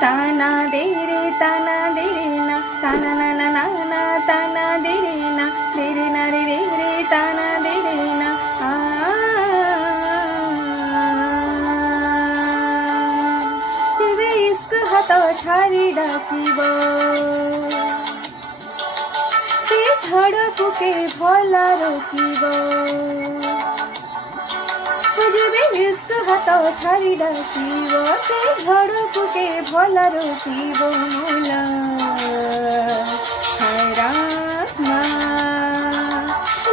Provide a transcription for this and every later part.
ताना दे रे ना ताना ना ना ना ना ताना दे रे ना रे ताना दे रे ना तेरे इश्क हाथ ठारी डाकिब से झड़कु के भला रोकिब जेबे इश्क हाथ ठारी डाकिब से झड़कु के भला रोकिब मोला हाय रामा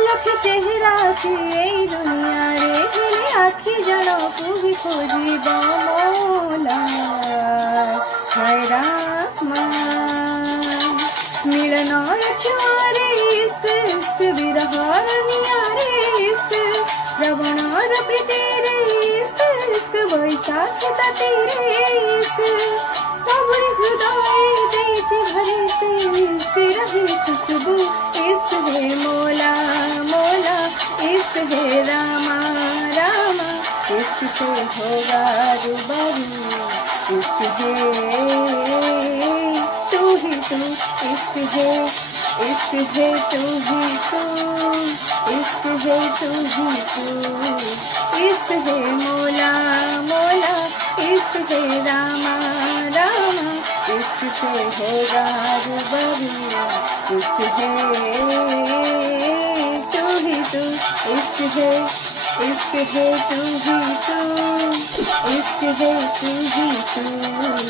लख चेहरा की एई दुनिया रे हेले आखि जनकु भी खोजिब मोला हाय रामा मिलनार छुआरे इश्क इश्क विरहार नियारे इश्क श्रवणार प्रीतिर इश्क इश्क बैसाख तीरे इश्क सबुर हृदय देची भरे से इश्क रही खुशबू इश्क है मोला मोला इश्क है रामा रामा इश्क से होगा रूबरू इश्क है तू ही तू इश्क है तू ही तू इश्क है तू ही तू इश्क है मोला मोला इश्क है रामा रामा इश्क से होगा रूबरू इश्क है तू ही तू इश्क है तू ही तू इश्क है तू ही तू।